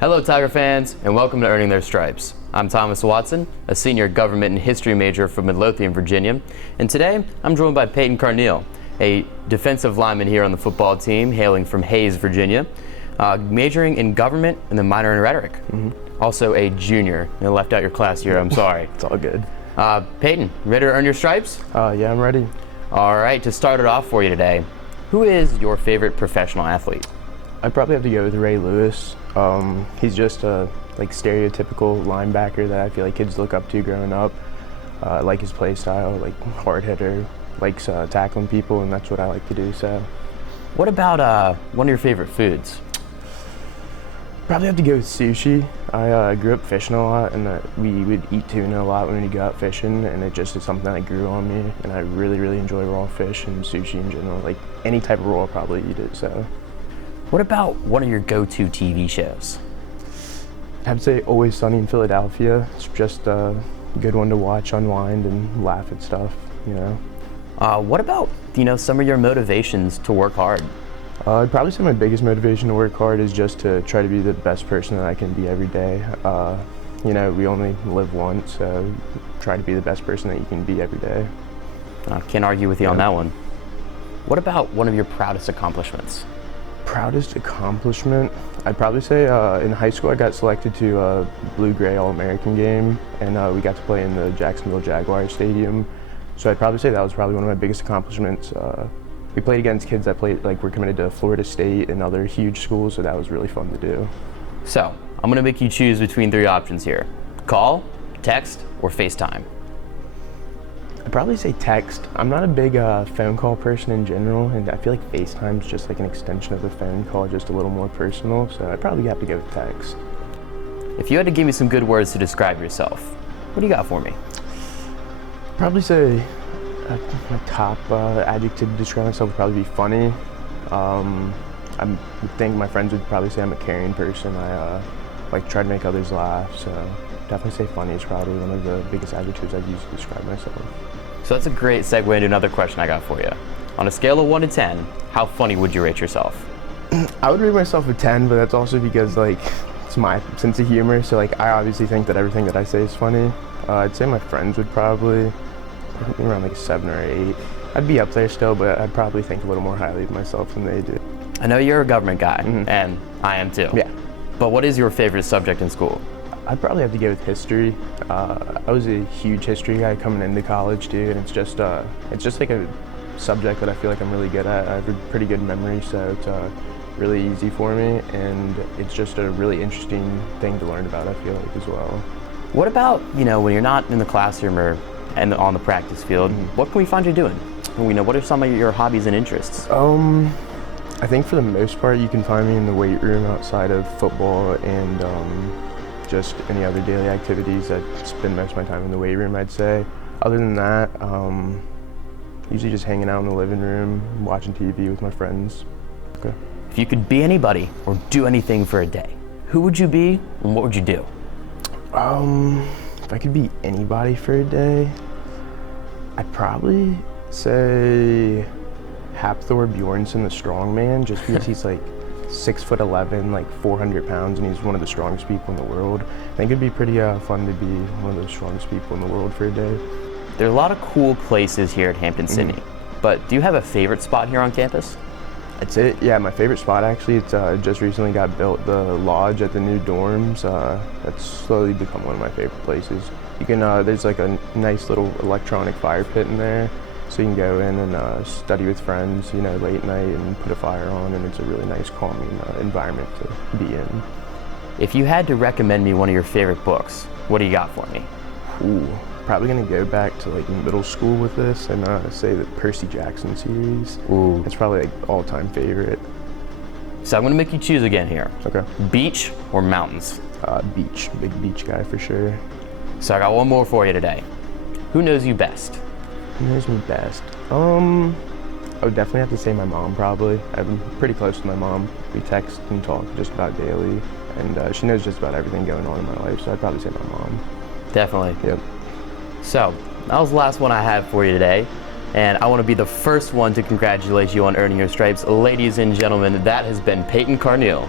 Hello Tiger fans, and welcome to Earning Their Stripes. I'm Thomas Watson, a senior government and history major from Midlothian, Virginia, and today I'm joined by Peyton Carneal, a defensive lineman here on the football team, hailing from Hayes, Virginia, majoring in government and then minor in rhetoric. Also a junior. I left out your class here, I'm sorry. It's all good. Peyton, ready to earn your stripes? Yeah, I'm ready. All right, to start it off for you today, who is your favorite professional athlete? I'd probably have to go with Ray Lewis. He's just a stereotypical linebacker that I feel like kids look up to growing up. I like his play style, like hard hitter, likes tackling people, and that's what I like to do. So, what about one of your favorite foods? Probably have to go with sushi. I grew up fishing a lot, and we would eat tuna a lot when we go out fishing, and it just is something that grew on me, and I really enjoy raw fish and sushi in general. Like any type of raw, I'll probably eat it. So. What about one of your go-to TV shows? I'd have to say Always Sunny in Philadelphia. It's just a good one to watch, unwind, and laugh at stuff, you know. What about, some of your motivations to work hard? I'd probably say my biggest motivation to work hard is just to try to be the best person that I can be every day. We only live once, so try to be the best person that you can be every day. I can't argue with you on that one. What about one of your proudest accomplishments? Proudest accomplishment? I'd probably say in high school I got selected to a Blue-Gray All-American game, and we got to play in the Jacksonville Jaguars Stadium. So I'd probably say that was probably one of my biggest accomplishments. We played against kids that were committed to Florida State and other huge schools, so that was really fun to do. So, I'm gonna make you choose between three options here. Call, text, or FaceTime. I'd probably say text. I'm not a big phone call person in general, and I feel like FaceTime's just like an extension of the phone call, just a little more personal, so I'd probably have to go with text. If you had to give me some good words to describe yourself, what do you got for me? Probably say my top adjective to describe myself would probably be funny. I think my friends would probably say I'm a caring person. I like to try to make others laugh, so definitely say funny is probably one of the biggest adjectives I've used to describe myself. So that's a great segue into another question I got for you. On a scale of 1 to 10, how funny would you rate yourself? I would rate myself a 10, but that's also because it's my sense of humor, so I obviously think that everything that I say is funny. I'd say my friends would probably around a 7 or 8. I'd be up there still, but I'd probably think a little more highly of myself than they do. I know you're a government guy, and I am too. Yeah. But what is your favorite subject in school? I'd probably have to go with history. I was a huge history guy coming into college too, and it's just like a subject that I feel like I'm really good at. I have a pretty good memory, so it's really easy for me, and it's just a really interesting thing to learn about, I feel like, as well. What about, when you're not in the classroom or on the practice field, what can we find you doing? What are some of your hobbies and interests? I think for the most part you can find me in the weight room outside of football and just any other daily activities. I spend most of my time in the weight room, I'd say. Other than that, usually just hanging out in the living room, watching TV with my friends. Okay. If you could be anybody or do anything for a day, who would you be and what would you do? If I could be anybody for a day, I'd probably say Hafthor Bjornsson, the strongman, just because he's 6'11", 400 pounds, and he's one of the strongest people in the world. I think it'd be pretty fun to be one of the strongest people in the world for a day. There are a lot of cool places here at Hampden-Sydney, but do you have a favorite spot here on campus? I'd say, yeah, my favorite spot actually, it's just recently got built, the lodge at the new dorms. That's slowly become one of my favorite places. You can, there's a nice little electronic fire pit in there, so you can go in and study with friends, late night and put a fire on, and it's a really nice, calming environment to be in. If you had to recommend me one of your favorite books, what do you got for me? Ooh, probably gonna go back to middle school with this and say the Percy Jackson series. Ooh. It's probably all-time favorite. So I'm gonna make you choose again here. Okay. Beach or mountains? Beach, big beach guy for sure. So I got one more for you today. Who knows you best? Who knows me best? I would definitely have to say my mom, probably. I'm pretty close to my mom. We text and talk just about daily, and she knows just about everything going on in my life, so I'd probably say my mom. Definitely. Yep. So, that was the last one I have for you today, and I want to be the first one to congratulate you on earning your stripes. Ladies and gentlemen, that has been Peyton Carneal.